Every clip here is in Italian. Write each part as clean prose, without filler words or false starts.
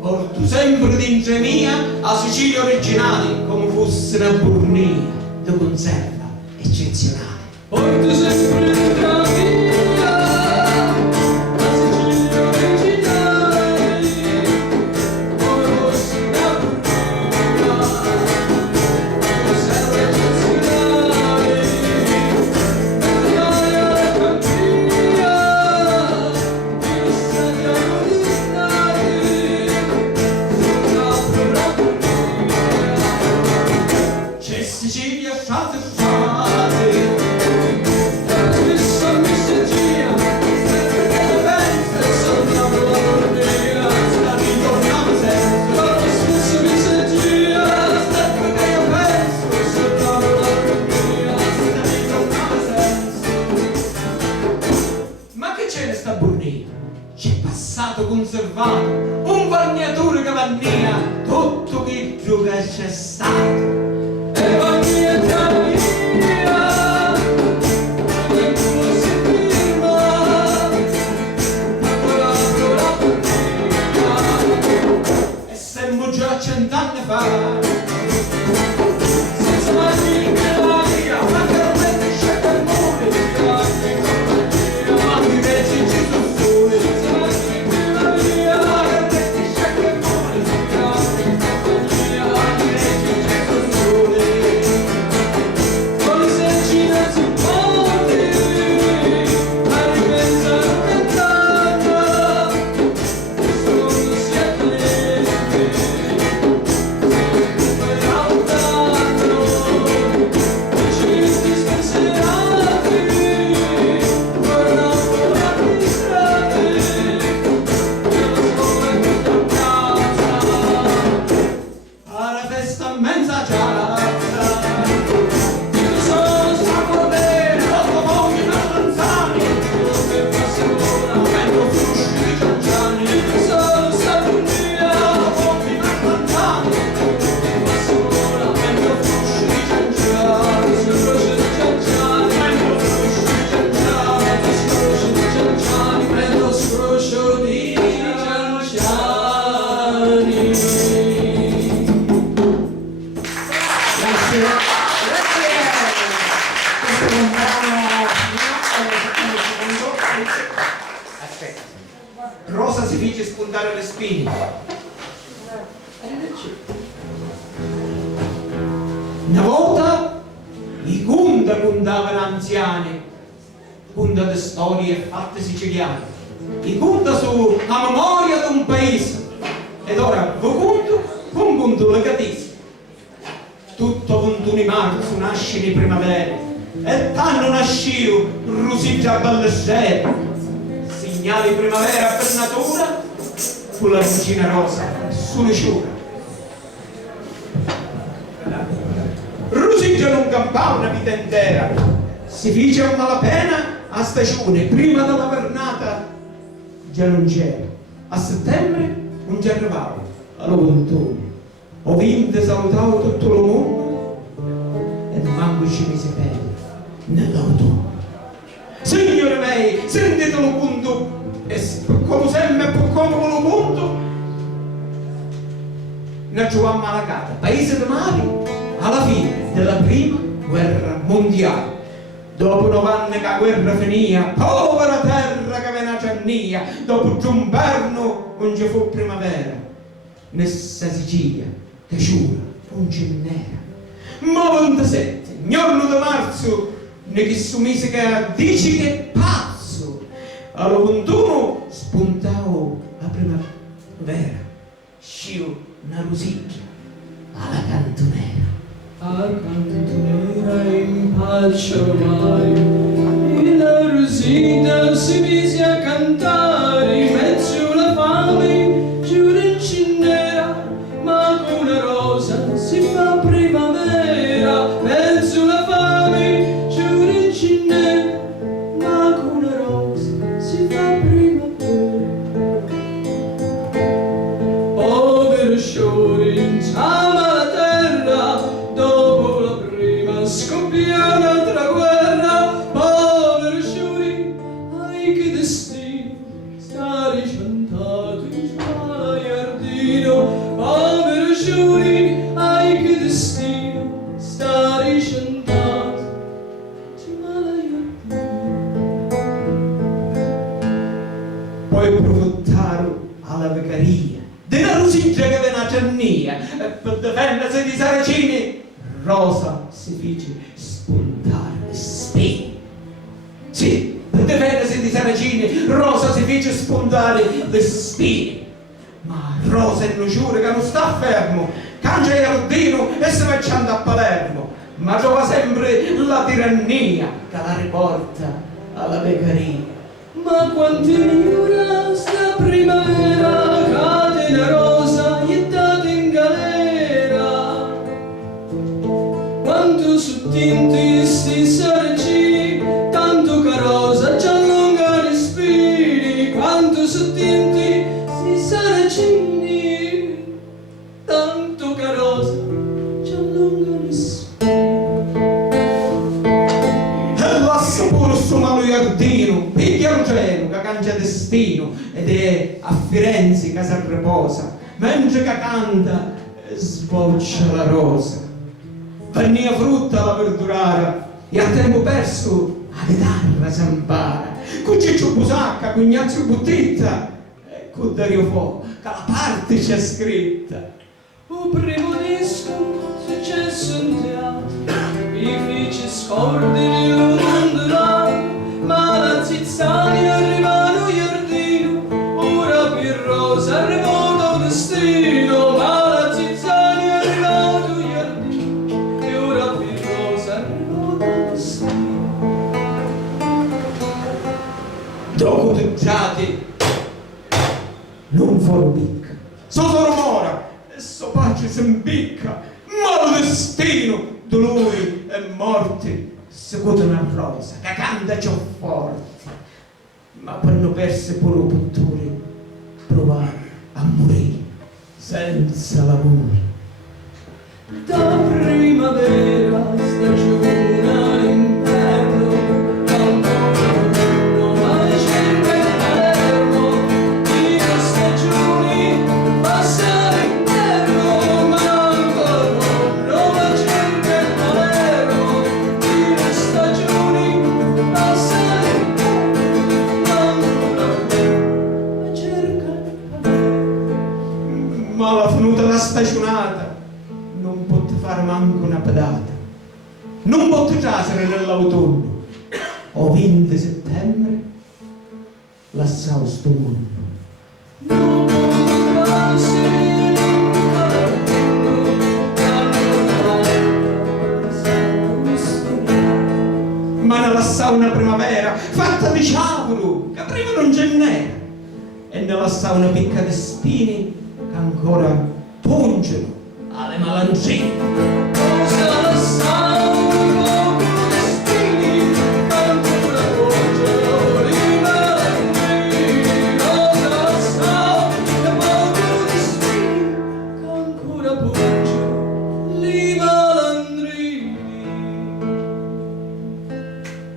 Or tu sempre dentro mia a Sicilia originale, come fosse una burnia di conserva eccezionale. Or tu sempre dentro mia a Sicilia originale, come fosse una burnia di conserva eccezionale. Nell'aria la cantina di Sicilia originale, C'è Sicilia sciate conservato, un bagnatore che vannia tutto che più che c'è stato. e vannia mia, che tu si firma, la burnia, E siamo già 100 anni fa, senza mai che la via, ma che non mette scetta il mare, ma mi veci Gesù sole. Rosa si fece spuntare le spine. Una volta i Cunda contavano anziani, Cunda di storie fatte siciliane. I Cunda su la memoria di un paese. Ed ora vi conto un conto legatissimo. Tutto 21 marzo nasce di primavera e tanto nasciu Rusiggia Ballescera. Segnali primavera per natura, fu la regina rosa, sull'usciura. Rusiggia non campava una vita intera, si fece a malapena a stagione, prima della vernata già non c'era, a settembre non ci arrivava, all'81. Ho vinto e salutato tutto il mondo e manco ci mise bene nell'autunno. Signore miei, sentitelo punto, e come sempre, come lo punto, ne troviamo alla casa, paese di mari, alla fine della prima guerra mondiale. Dopo 9 anni che la guerra finia, povera terra che venne a giannia, dopo Giumberno non ci fu primavera, nessa Sicilia, che giura, non ce n'era. Ma 27, giorno di marzo, ne chi su mise che dici che pazzo, allo 21 spuntavo la primavera, sciù una Rusiggia alla cantonera. a cantonera in pace ormai, e la Rosina si mise a cantare in mezzo alla fame, giù in cinnera, ma con una rosa si fa primavera, mezzo alla fame, giù in cinnera, ma con una rosa si fa primavera. Povero sciore in ciama alla terra, dopo la prima scoppia un'altra guerra. Povero sciore, ai che destino, stare Rosa si fece spuntare le spine. Sì, per difendersi di Saracini, Rosa si fece spuntare le spine. Ma Rosa non giura che non sta fermo, cangia il Ardino e si va a Palermo, ma trova sempre la tirannia che la riporta alla beccaria. Ma quanti miura sta primavera, catena rosa gli date in galera. Quanto su tinti sti saracini, tanto che rosa ci allunga le spine. Quanto su tinti sti saracini, tanto che rosa ci allunga le spine. E lassa pure su mano Iardino, piglia un gelo che cangia destino, ed è a Firenze che si riposa, mentre che canta e sboccia la rosa. Venia frutta la verdurara, e a tempo perso la chitarra s'ampara, con Ciccio Busacca, con Ignazio Buttitta, e con Dario Fo, che la parte c'è scritta. Un primo disco successo in teatro, mi fece scordere un ondulato, ma la Zizzani arrivano Iardino, ora per Rosa arrivato destino. Ma la Zizzani arrivato Iardino, e ora per Rosa arrivato destino. Dopo teggiati non forbicca, sotto rumora e so pace s'impicca, ma lo destino di lui è morte secondo una rosa che canta ciò forte, ma per non perse pure pitture provare a morire senza l'amore. Da primavera stagione all'interno, ancora ma cerca il Palermo, di stagioni passa all'interno, ma ancora ma cerca il Palermo, di stagioni passa all'interno, ma cerca il Palermo. Ma la venuta la stagionata non pot fare manco una pedata, non pot giacere nell'autunno, o 20 settembre lassavo sto mondo. Non Ma ne lassavo una primavera fatta di ciauro che prima non ce n'era, e ne lassavo una picca di spini che ancora pungono alle malangine.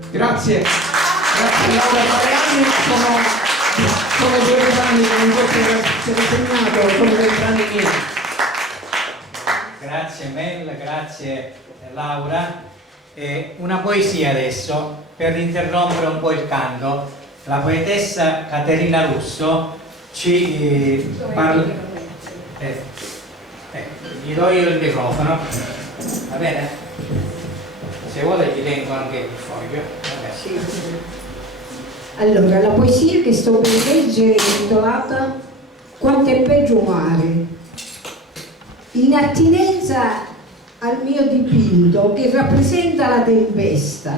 Grazie, grazie Laura Pareani, sono 2 anni che non si è consegnato, sono 2 anni miei. Grazie Mel, grazie Laura. Una poesia adesso per interrompere un po' il canto. La poetessa Caterina Russo ci parla. Gli do io il microfono, va bene? Se vuole gli tengo anche il foglio. Sì. Allora, la poesia che sto per leggere è intitolata Quanto è peggio mare, in attinenza al mio dipinto che rappresenta la tempesta.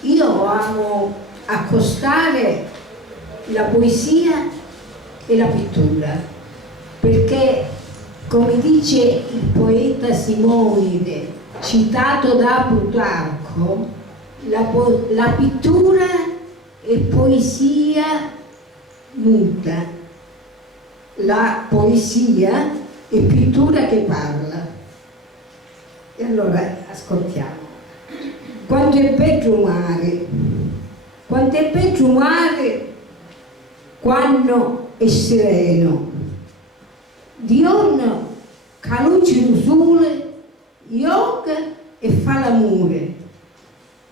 Io amo accostare la poesia e la pittura, perché, come dice il poeta Simonide, citato da Plutarco, la pittura è poesia muta, la poesia è pittura che parla. E allora ascoltiamo. Quanto è peggio mare, quanto è peggio mare quando è sereno, diurno che luce il sole yoga e fa l'amore,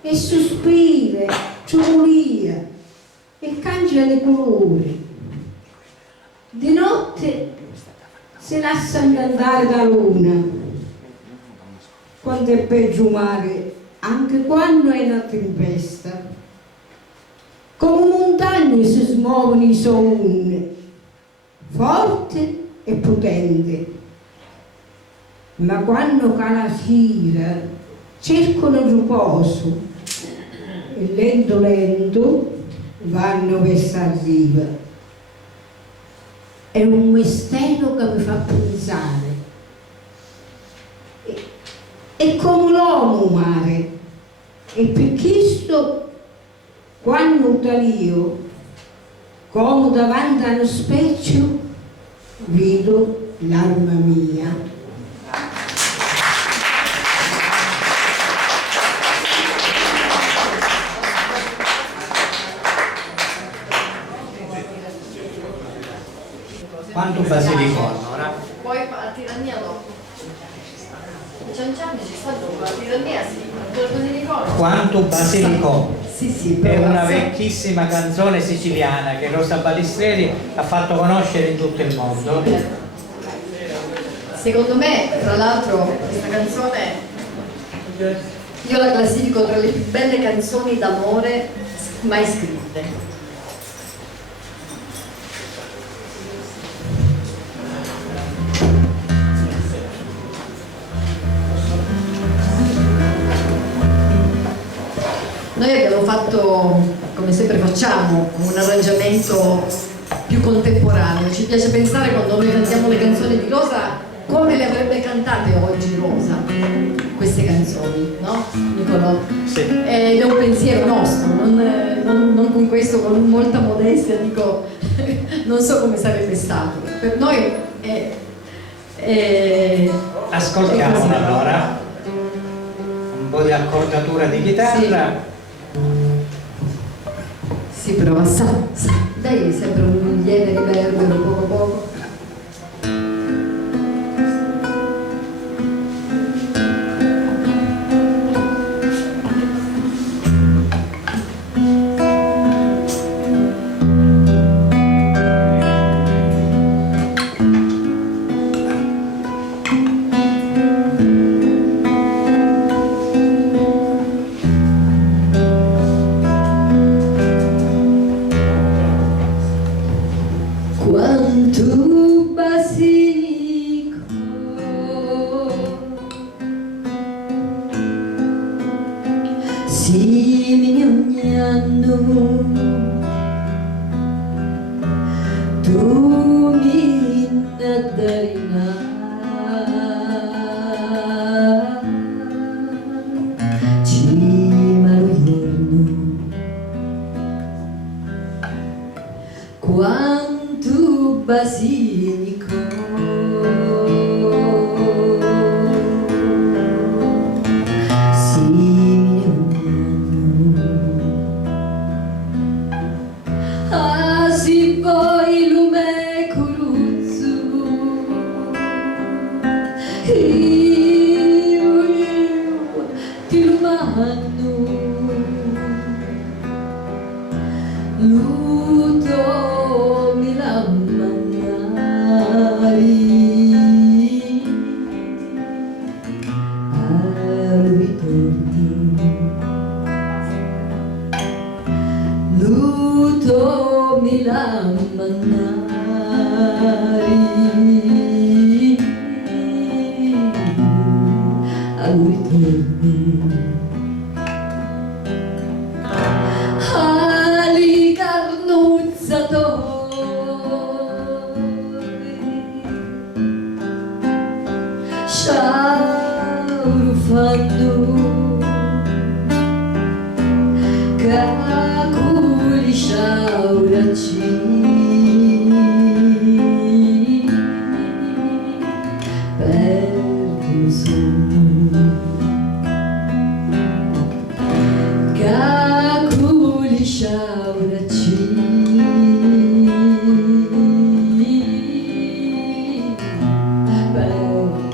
e sospira, ciulia e cangia i colori. Di notte si lascia andare da luna quanto è peggio mare, anche quando è una tempesta. Come montagne si smuovono i suoni, forte e potente. Ma quando cala la sera, cercano riposo e lento lento vanno verso arriva. È un mistero che mi fa pensare. È come l'uomo mare, e per questo quando talio, come davanti allo specchio, vedo l'anima mia. Quanto basilicorno ora? Poi la tirannia dopo. Cianciani ci sta dopo, la tirannia sì, il basilicorno. Quanto basilicorno? Sì, È però una vecchissima canzone siciliana che Rosa Balistreri ha fatto conoscere in tutto il mondo. Secondo me, tra l'altro, questa canzone io la classifico tra le più belle canzoni d'amore mai scritte. Noi abbiamo fatto, come sempre facciamo, un arrangiamento più contemporaneo. Ci piace pensare, quando noi cantiamo le canzoni di Rosa, come le avrebbe cantate oggi Rosa, queste canzoni, no? Nicolò? Sì. Ed è un pensiero nostro, non con questo, con molta modestia, dico, non so come sarebbe stato. Per noi Ascoltiamola allora. Un po' di accordatura di chitarra. Sì, però dai, è sempre un lieve riverbero, poco poco. Quanto basilico simili ogni anno, tu mi nadarina cima al giorno. Quanto basilico simile a si poi lume curuzzu io ti lumano luto mi lammannari al ritorno, luto mi lammannari al ritorno. Ali carnuzzatori sciaurufando caculi sciauraci per un sogno caculi sciauraci per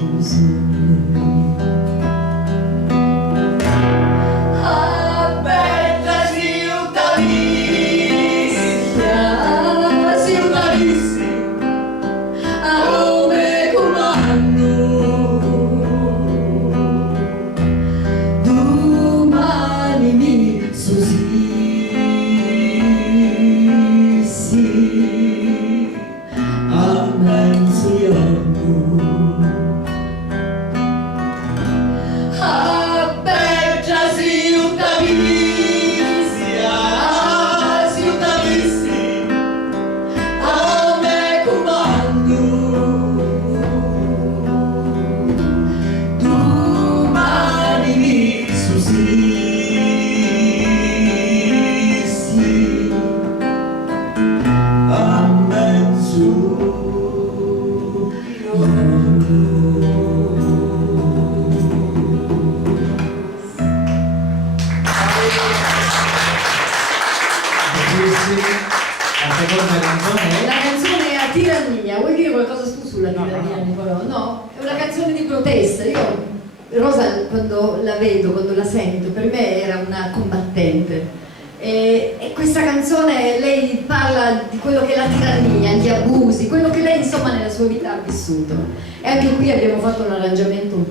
un sogno. Ah, bella cittadina, seconda canzone è? La canzone è A Tirannia. Vuoi dire qualcosa sulla tirannia, Nicolò? No, è una canzone di protesta. Io Rosa, quando la vedo, quando la sento, per me era una combattente. E questa canzone, lei parla di quello che è la tirannia, gli abusi, quello che lei insomma nella sua vita ha vissuto. E anche qui abbiamo fatto un arrangiamento un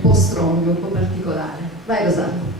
po' strong, un po' particolare. Vai Rosa.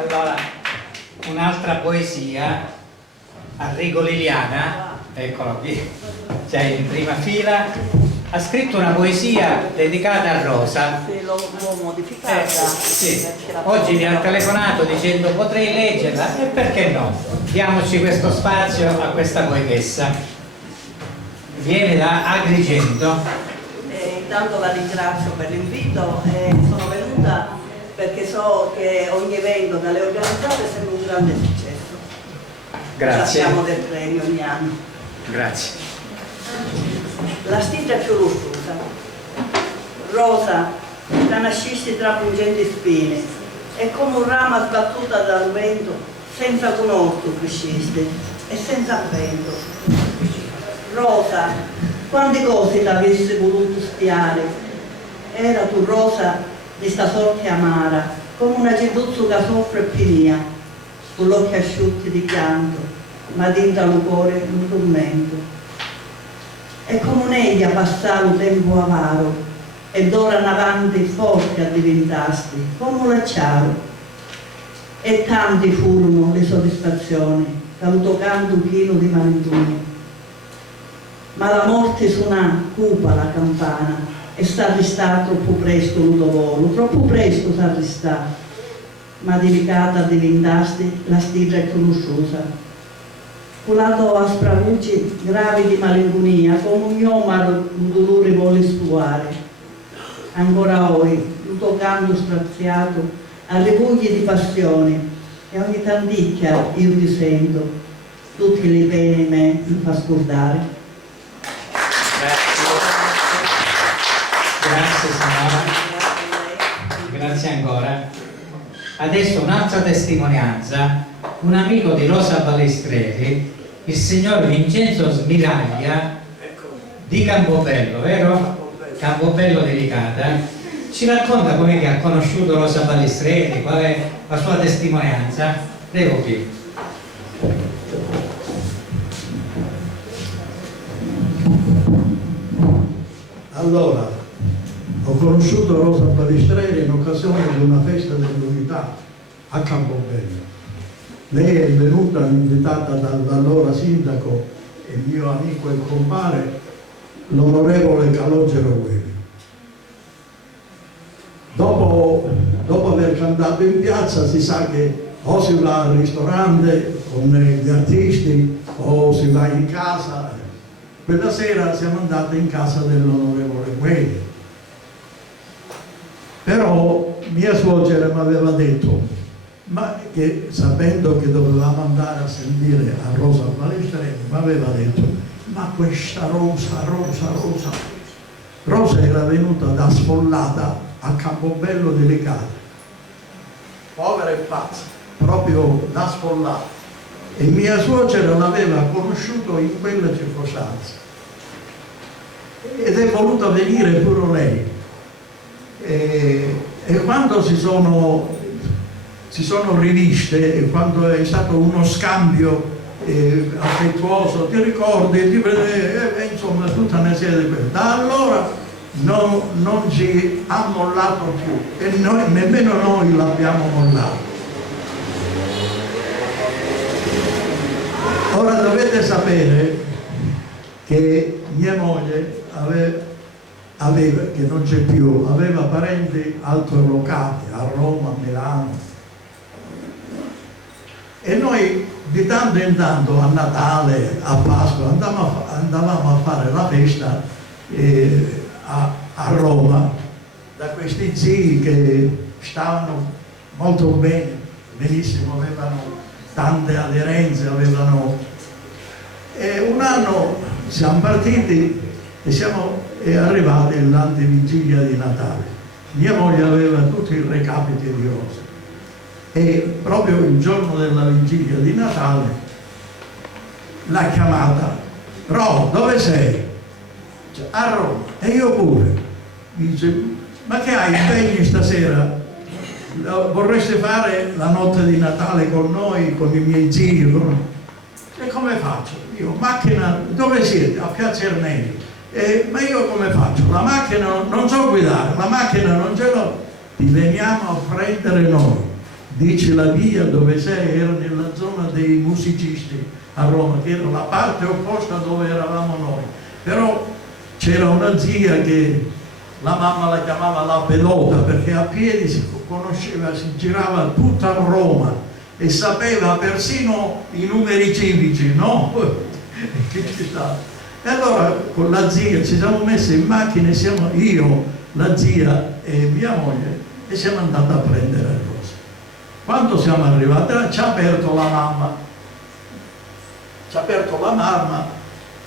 Allora, un'altra poesia, Arrigo Liliana, eccola qui, c'è in prima fila, ha scritto una poesia dedicata a Rosa. Se l'ho modificata. Sì. Oggi mi ha telefonato dicendo potrei leggerla, e perché no? Diamoci questo spazio a questa poetessa. Viene da Agrigento. Intanto la ringrazio per l'invito e sono venuta perché so che ogni evento da lei organizzato è sempre un grande successo. Grazie. Abbiamo del premio ogni anno. Grazie. La stilla più lussuosa. Rosa, da nascisti tra pungenti spine, e come un ramo sbattuta dal vento, senza conor tu crescisti e senza vento. Rosa, quante cose t'avessi voluto spiare, era tu Rosa di sta sorte amara, come una ceduzzo che soffre e pinia, sull'occhi asciutti di pianto, ma dentro al cuore un tormento. E come un'eglia passava un tempo avaro, e d'ora in avanti forte addiventasti, come un acciaro. E tanti furono le soddisfazioni, caluto canto pieno di malintuoni. Ma la morte suonà cupa la campana, e s'arrestà troppo presto l'uto volo, troppo presto s'arrestà, ma delicata diventasti la stilla conosciuta. curato a spravuci gravi di malinconia, come un uomo un dolore vuole stuare. Ancora oggi, il tuo canto straziato, alle voglie di passione, e ogni tanticchia io ti sento, tutte le pene in me mi fa scordare. Grazie signora. Grazie ancora. Adesso un'altra testimonianza. Un amico di Rosa Balestreri, il signor Vincenzo Smiraglia di Campobello, vero? Campobello Delicata, ci racconta come che ha conosciuto Rosa Balestreri, qual è la sua testimonianza. Prego qui. Allora, ho conosciuto Rosa Balestreri in occasione di una festa dell'unità a Campobello. Lei è venuta invitata dall'allora sindaco e mio amico e compare, l'onorevole Calogero Guevi. Dopo aver cantato in piazza, si sa che o si va al ristorante con gli artisti o si va in casa. Quella sera siamo andati in casa dell'onorevole Guevi. Però mia suocera mi aveva detto, ma che sapendo che dovevamo andare a sentire a Rosa Balestreri, mi aveva detto, ma questa Rosa era venuta da sfollata a Campobello Delicata, povera e pazza, proprio da sfollata, e mia suocera l'aveva conosciuto in quella circostanza ed è voluta venire pure lei, e quando si sono riviste, e quando è stato uno scambio affettuoso, ti ricordi, insomma tutta una serie di cose. Da allora non ci ha mollato più e nemmeno noi l'abbiamo mollato. Ora dovete sapere che mia moglie aveva, che non c'è più, aveva parenti altolocati a Roma, a Milano, e noi di tanto in tanto a Natale, a Pasqua andavamo a fare la festa a Roma da questi zii che stavano molto bene, benissimo, avevano tante aderenze, e un anno siamo partiti e siamo arrivati all'antevigilia di Natale. Mia moglie aveva tutti i recapiti di Rosa e proprio il giorno della vigilia di Natale l'ha chiamata: Ro, dove sei? A Roma. E io pure. Dice: ma che hai, impegni stasera? Vorresti fare la notte di Natale con noi, con i miei zii? E come faccio? Io, macchina, dove siete? A Piazza Ernelli. Ma io come faccio? La macchina non so guidare, la macchina non ce l'ho. Ti veniamo a prendere noi. Dici la via dove sei, era nella zona dei musicisti a Roma, che era la parte opposta dove eravamo noi. Però c'era una zia che la mamma la chiamava la pedota, perché a piedi si conosceva, si girava tutta Roma e sapeva persino i numeri civici, no? Che ci sta. E allora con la zia ci siamo messi in macchina, siamo io, la zia e mia moglie, e siamo andati a prendere Rosa. Quando siamo arrivati ci ha aperto la mamma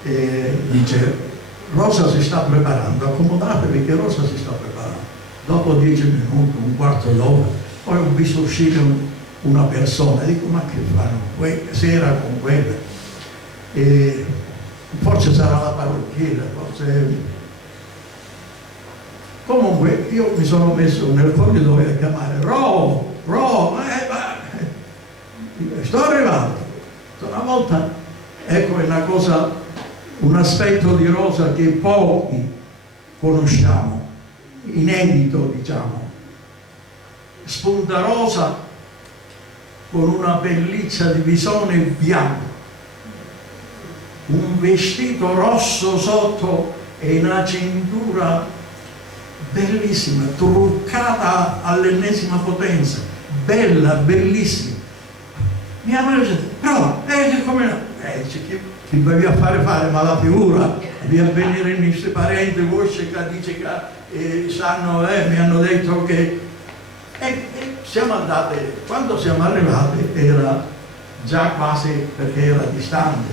e dice: Rosa si sta preparando, accomodatevi che Rosa si sta preparando. Dopo 10 minuti, un quarto d'ora, poi ho visto uscire una persona, dico: ma che fanno? Sera con quella. E forse sarà la parrucchiera, forse. Comunque io mi sono messo nel corridoio a chiamare: Ro, sto arrivando. Una volta, ecco, è una cosa, un aspetto di Rosa che pochi conosciamo, inedito diciamo. Spunta Rosa con una pelliccia di visone bianco, un vestito rosso sotto e una cintura bellissima, truccata all'ennesima potenza, bella, bellissima. Mia madre dice: però, come no? ti vai a fare ma la figura, vi a venire i miei parenti, voi che dice che sanno, mi hanno detto che... E siamo andati, quando siamo arrivati era già quasi, perché era distante,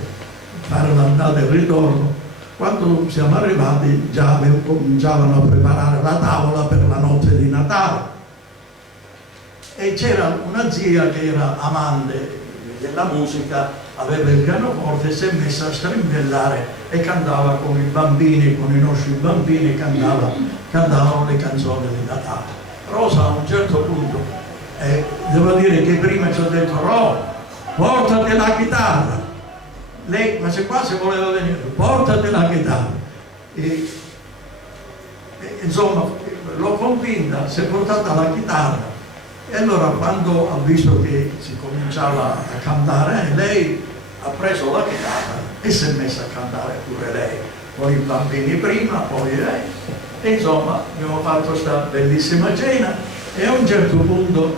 fare l'andata e il ritorno. Quando siamo arrivati già cominciavano a preparare la tavola per la notte di Natale. E c'era una zia che era amante della musica, aveva il pianoforte e si è messa a strimpellare e cantava con i bambini, con i nostri bambini, cantavano le canzoni di Natale. Rosa a un certo punto, devo dire che prima ci ho detto, portate la chitarra. Lei, ma se quasi voleva venire, portate la chitarra. Insomma, l'ho convinta, si è portata la chitarra. E allora quando ha visto che si cominciava a cantare, lei ha preso la chitarra e si è messa a cantare pure lei. Poi i bambini prima, poi lei. E insomma abbiamo fatto questa bellissima cena e a un certo punto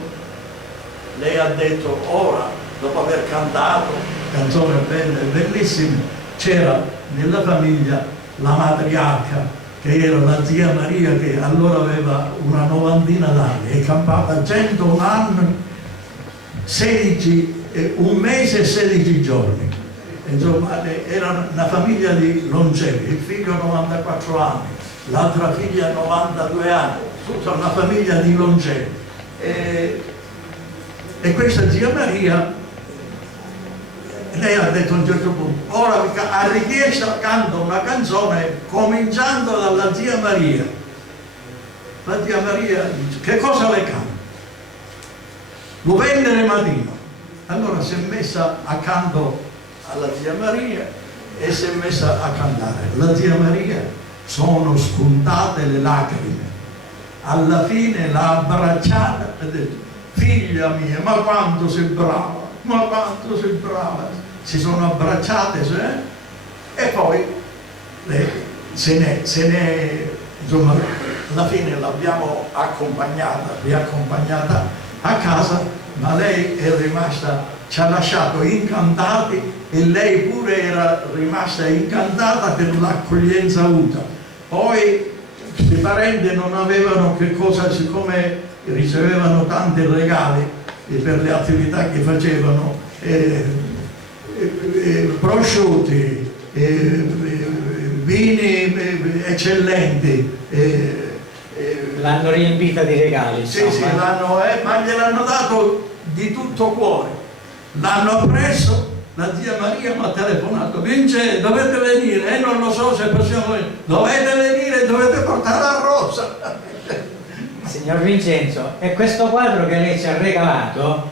lei ha detto, ora, dopo aver cantato canzoni belle e bellissime, c'era nella famiglia la matriarca, che era la zia Maria, che allora aveva una 90 d'anni, è campata 101 anni, 1 mese e 16 giorni. Insomma, era una famiglia di longevi, il figlio 94 anni, l'altra figlia 92 anni, tutta una famiglia di longevi. E questa zia Maria, lei ha detto a un certo punto, ora a richiesta canto una canzone cominciando dalla zia Maria. La zia Maria dice, che cosa le canta? Lo vendere mattino. Allora si è messa accanto alla zia Maria e si è messa a cantare. La zia Maria, sono spuntate le lacrime. Alla fine l'ha abbracciata e ha detto, figlia mia, ma quanto sei brava, ma quanto sei brava. Si sono abbracciate e poi insomma, alla fine l'abbiamo riaccompagnata a casa, ma lei è rimasta, ci ha lasciato incantati e lei pure era rimasta incantata per l'accoglienza avuta. Poi i parenti non avevano che cosa, siccome ricevevano tanti regali per le attività che facevano, prosciutti, vini eccellenti. L'hanno riempita di regali. Sì, ma gliel'hanno dato di tutto cuore. L'hanno preso, la zia Maria mi ha telefonato, Vince, dovete venire, non lo so se possiamo venire, dovete venire, dovete portare la rosa. Signor Vincenzo, e questo quadro che lei ci ha regalato,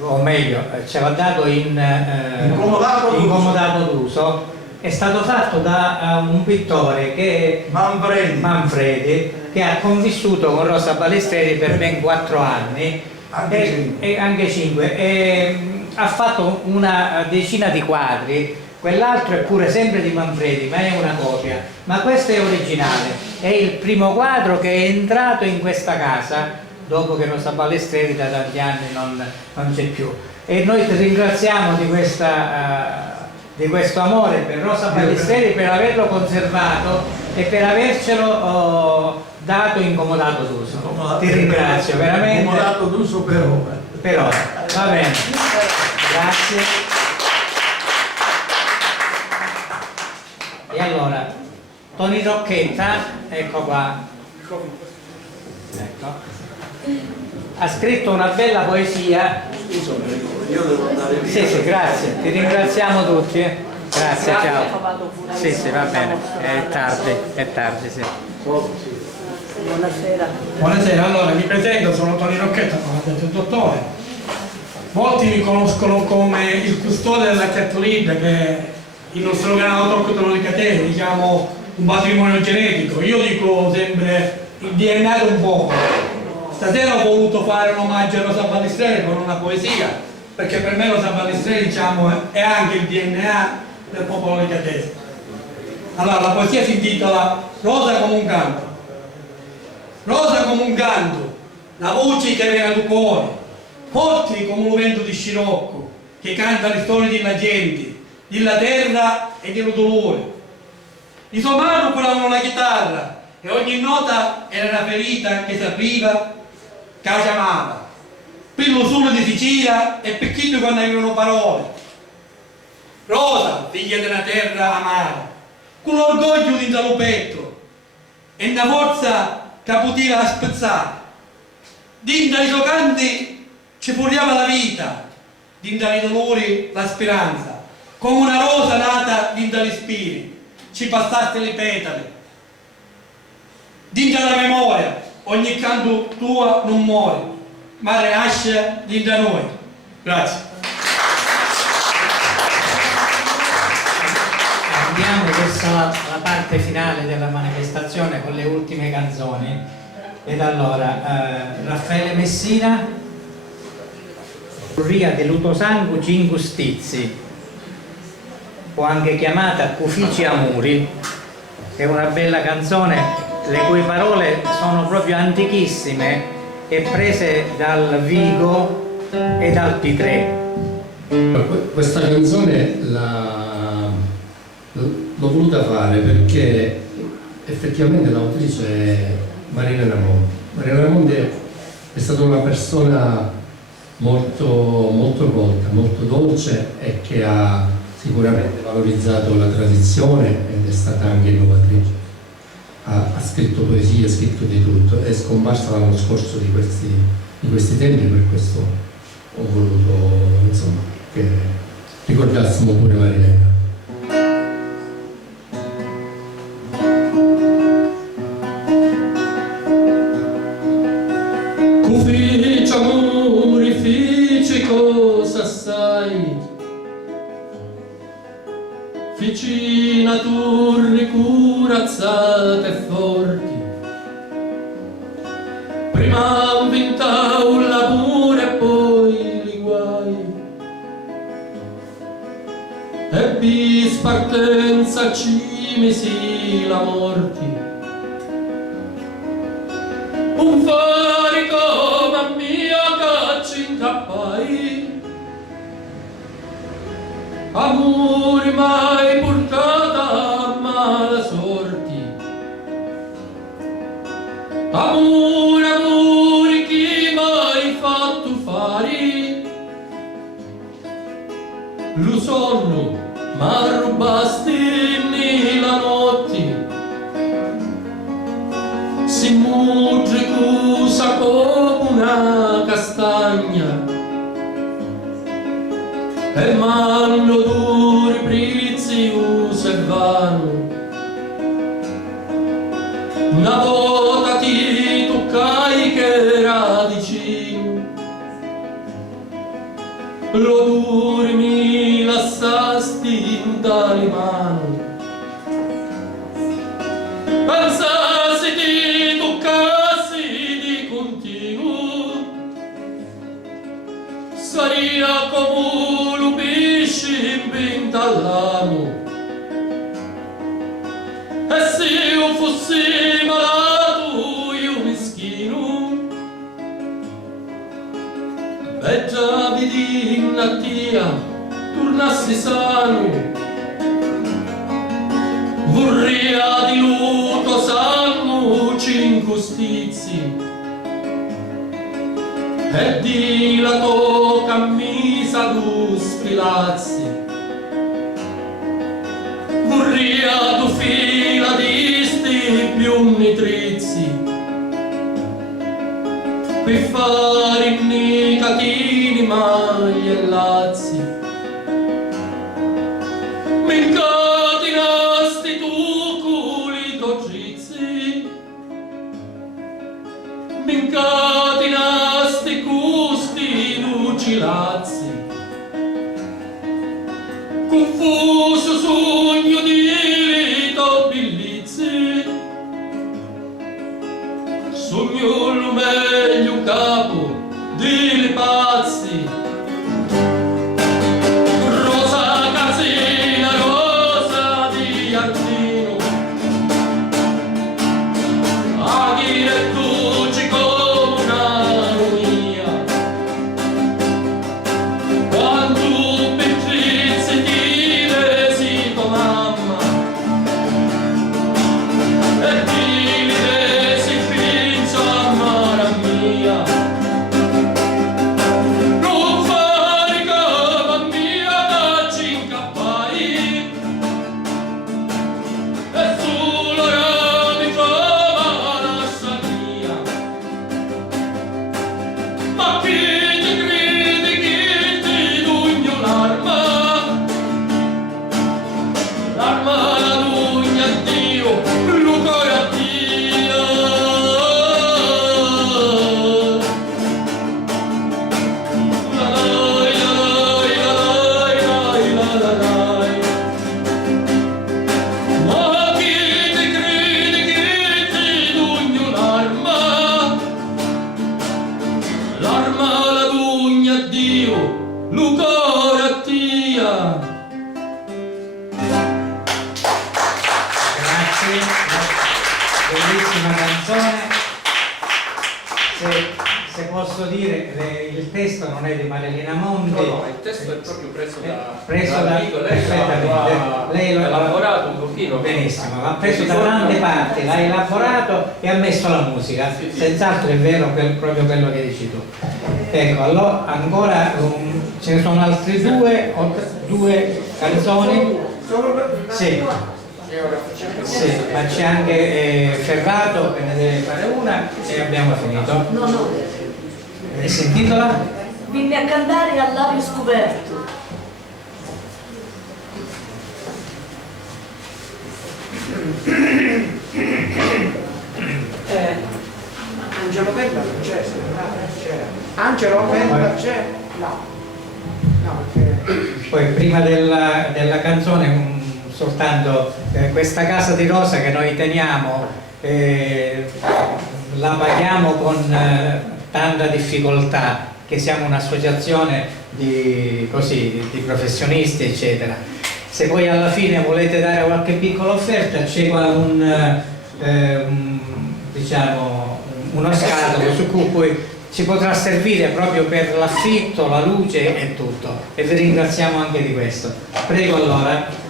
o meglio, ce l'ha dato in comodato d'uso, è stato fatto da un pittore che è Manfredi, che ha convissuto con Rosa Balestreri per ben 4 anni, anche 5, e ha fatto una decina di quadri. Quell'altro è pure sempre di Manfredi, ma è una copia, ma questo è originale. È il primo quadro che è entrato in questa casa dopo che Rosa Balestreri da tanti anni non c'è più, e noi ti ringraziamo di questo amore per Rosa Balestreri, per averlo conservato e per avercelo dato in comodato d'uso. Ti ringrazio veramente. Comodato d'uso per ora. Per ora, va bene, grazie. E allora, Toni Rocchetta, ecco qua, ecco, ha scritto una bella poesia. Io devo andare via. Sì, grazie, ti ringraziamo tutti. Grazie, ciao. Sì, va bene, è tardi, sì. Buonasera. Buonasera, allora mi presento, sono Toni Rocchetta, come ha detto il dottore. Molti mi conoscono come il custode della Chiattolida, che è il nostro grano autoctono di Catene, diciamo un patrimonio genetico. Io dico sempre il DNA di un popolo. Stasera ho voluto fare un omaggio a Rosa Balestreri con una poesia, perché per me Rosa Balestreri, diciamo, è anche il DNA del popolo di Catene. Allora, la poesia si intitola Rosa come un canto. Rosa come un canto, la voce che viene dal cuore, forti come un vento di scirocco, che canta le storie della gente, della terra e dello dolore. I suoi mani curavano la chitarra e ogni nota era una ferita che si apriva, che la chiamava. Per lo sole di Sicilia e per chi quando avevano parole. Rosa, figlia della terra amara, con l'orgoglio dentro lo petto e una forza che poteva spezzare. Dentro i suoi canti ci furiava la vita, dentro i dolori la speranza, come una rosa nata dentro gli spiri, ci passaste le petale. Dentro la memoria, ogni canto tuo non muore, ma rinasce dentro noi. Grazie. Andiamo verso la parte finale della manifestazione con le ultime canzoni. Ed allora, Raffaele Messina, Ria dell'Utosangu Cingustizi, o anche chiamata Uffici Amuri, è una bella canzone le cui parole sono proprio antichissime e prese dal Vigo e dal P3. Questa canzone l'ho voluta fare perché effettivamente l'autrice è Marina Raimondi. Marina Raimondi è stata una persona molto, molto colta, molto dolce e che ha sicuramente valorizzato la tradizione ed è stata anche innovatrice. Ha scritto poesie, ha scritto di tutto, è scomparsa l'anno scorso di questi tempi, per questo ho voluto insomma che ricordassimo pure Marilena. Uffici amori, fici cosa sai? Fici nature curazzate e forti, prima vinta un lavoro e poi li guai, ebbi spartenza ci misi la morti, un fari come mia che ci incappai, amori mai portata a male sorti, amori chi mai fatto fare, lo sonno ma rubasti la notte, si mugge cusa come una castagna e manno duri prezioso e vano. Una volta ti toccai che era vicino, lo duri mi lasciasti in tali mani. Pensassi ti toccassi di continuo, saria come un pesce inventa all'amo. E se io fossi malato, io meschino, e già vedi in attia, tornassi sano, vorrei di luto sanno cinque stizi, e di la tua camisa due spilazzi, vorrei tu fila di sti più nitrizzi, per fare i catini, maglie e lazzi. Mi incatenasti tu culi d'ogizzi, mi incatenasti custi lucilazzi, confuso sogno di rito bellizzi, sogno lo meglio capo delle pazzi. Rosa casina, rosa di giardino, aghire dolci come un'aronia, quando pentrizi dire posso dire, il testo non è di Marilena Monti. No, il testo è proprio preso da Amico, lei lei l'ha elaborato un pochino. Benissimo, l'ha preso da tante parti, l'ha elaborato e ha messo la musica. Senz'altro è vero proprio quello che dici tu. Ecco, allora ancora ce ne sono altri due canzoni. Sì. Sì, ma c'è anche Ferrato che ne deve fare una e abbiamo finito. No. Si intitola? Vimmi a cantare al labio scoperto. Angelo Bella non c'è, Angelo Bella c'è? No. Poi prima della canzone soltanto questa casa di rosa che noi teniamo la paghiamo con tanta difficoltà, che siamo un'associazione di professionisti eccetera. Se poi alla fine volete dare qualche piccola offerta c'è qua uno scatolo su cui poi ci potrà servire proprio per l'affitto, la luce e tutto, e vi ringraziamo anche di questo. Prego allora.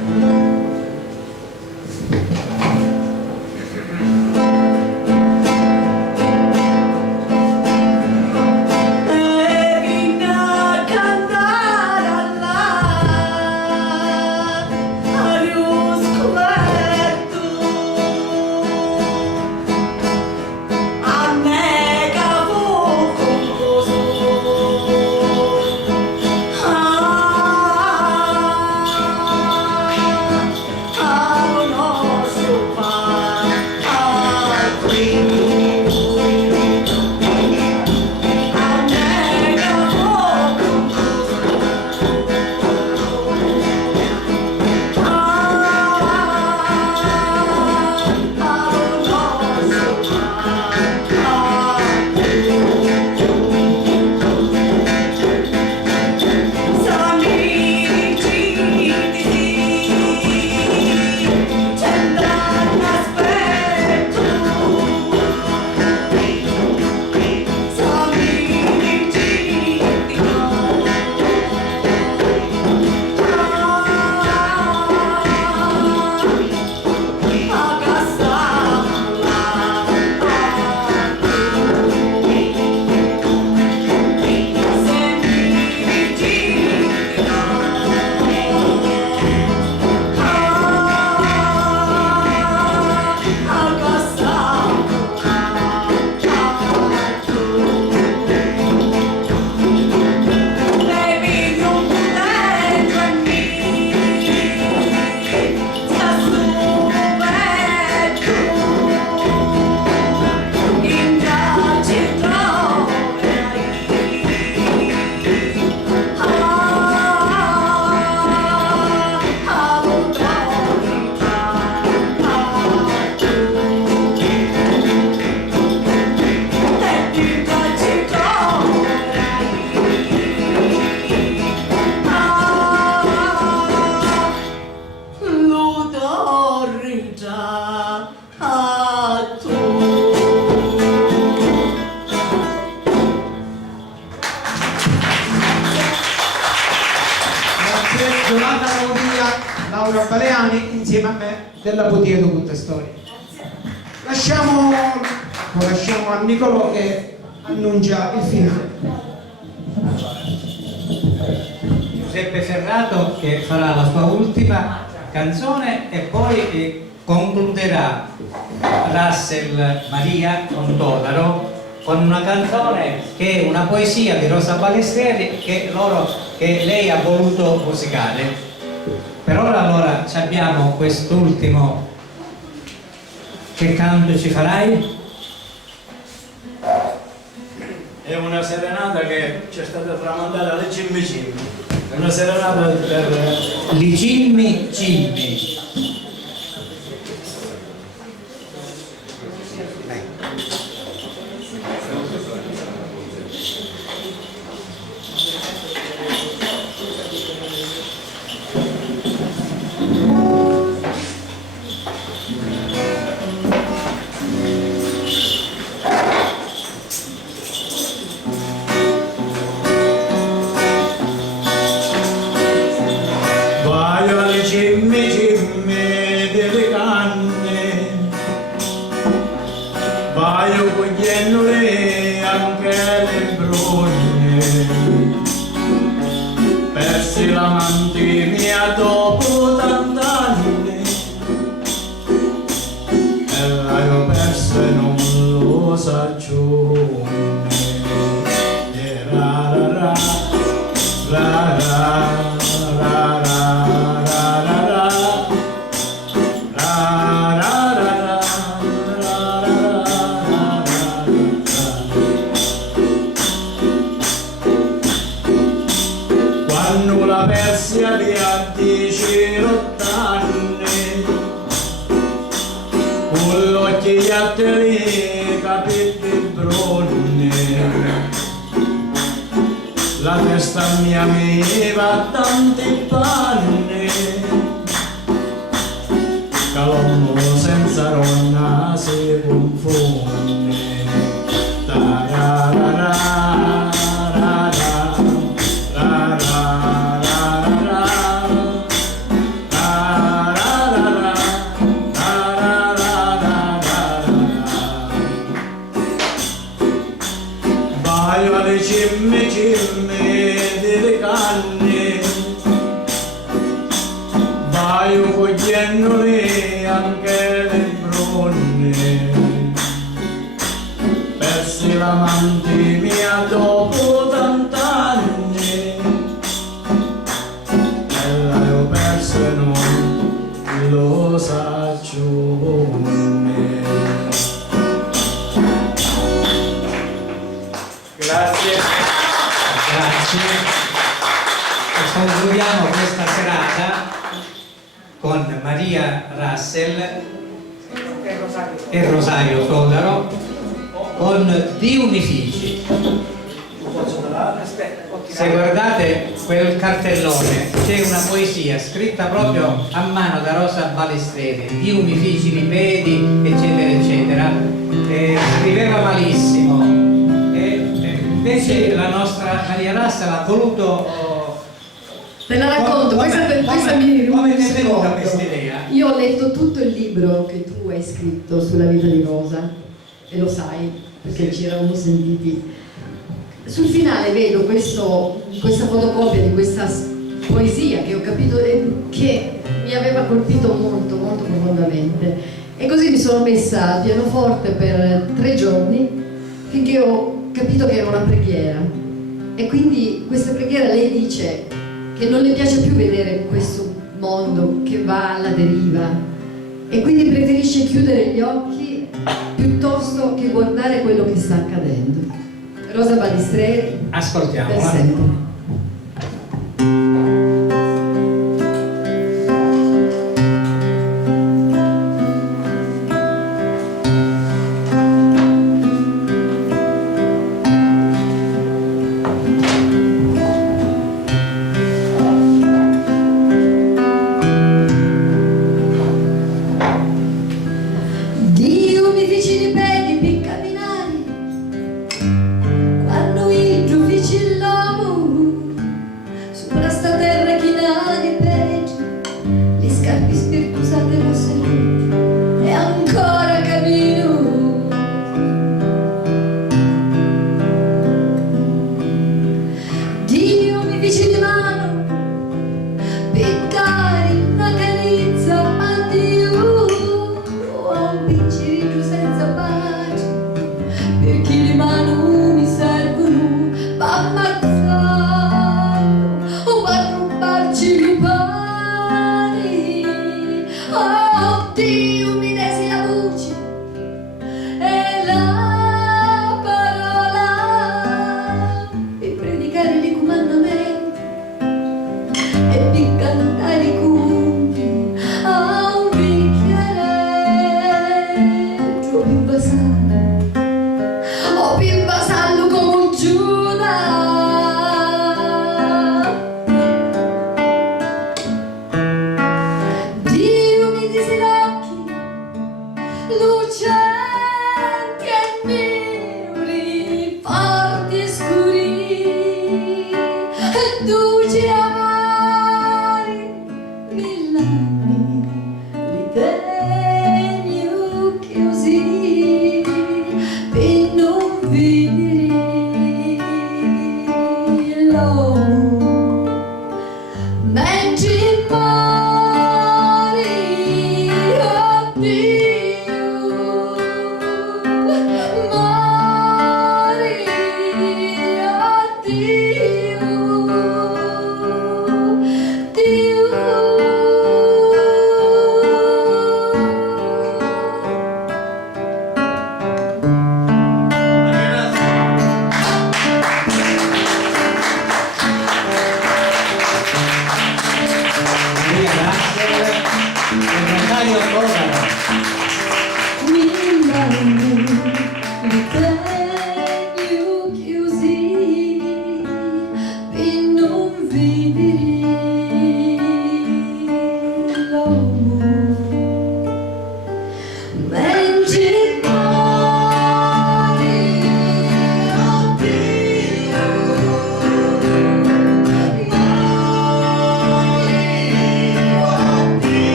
Laura Baleani insieme a me della Potiera Tutta Storia. Lasciamo a Nicolò che annuncia il finale. Giuseppe Ferrato che farà la sua ultima canzone e poi concluderà Russell Maria con Todaro con una canzone che è una poesia di Rosa Balestrieri che lei ha voluto musicale. Per ora allora abbiamo quest'ultimo. Che canto ci farai? È una serenata che ci è stata tramandata alle Cimmi Cimmi. È una serenata per Li Cimmi Cimmi. si avvia 18 anni, con gli occhi ghiattoli, capelli bruni, la testa mia aveva tanti panni, che l'uomo senza donna si confonde. Ta-ra-ra-ra. Vai alle cimme delle canne, vai cogliendole anche le bronne, persi l'amante mia dopo tant'anni, e l'ho perso e non lo saccio me. Grazie. Grazie. E concludiamo questa serata con Maria Russell e Rosario Sodaro con Di Unifici. Se guardate quel cartellone c'è una poesia scritta proprio a mano da Rosa Balistreri, Di Unifici, ripeti, eccetera eccetera. Scriveva malissimo. Invece la nostra Maria Russell ha voluto... Te la racconto, questa mi come ti è venuta questa idea? Io ho letto tutto il libro che tu hai scritto sulla vita di Rosa, e lo sai, perché ci eravamo sentiti. Sul finale vedo questa fotocopia di questa poesia che ho capito che mi aveva colpito molto, molto profondamente. E così mi sono messa al pianoforte per 3 giorni finché ho capito che era una preghiera, e quindi questa preghiera lei dice che non le piace più vedere questo mondo che va alla deriva, e quindi preferisce chiudere gli occhi piuttosto che guardare quello che sta accadendo. Rosa Balistreri, ascoltiamo per sempre. Quando il giudice l'uomo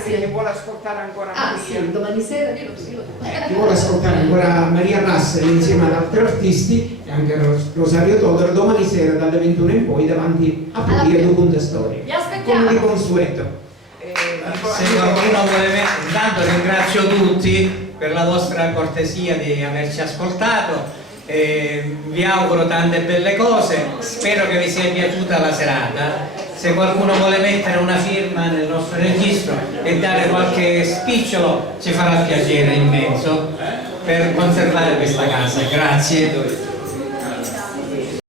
Grazie. Che vuole ascoltare ancora Ah Maria. sì, domani sera Chi vuole ascoltare ancora Maria Russell insieme ad altri artisti e anche Rosario Todaro domani sera dalle 21 in poi davanti a Podia du Punta Storia. Vi aspettiamo. Come di consueto. Se qualcuno vuole mettere, intanto ringrazio tutti per la vostra cortesia di averci ascoltato. Vi auguro tante belle cose, spero che vi sia piaciuta la serata. Se qualcuno vuole mettere una firma nel nostro registro e dare qualche spicciolo ci farà piacere immenso per conservare questa casa. Grazie.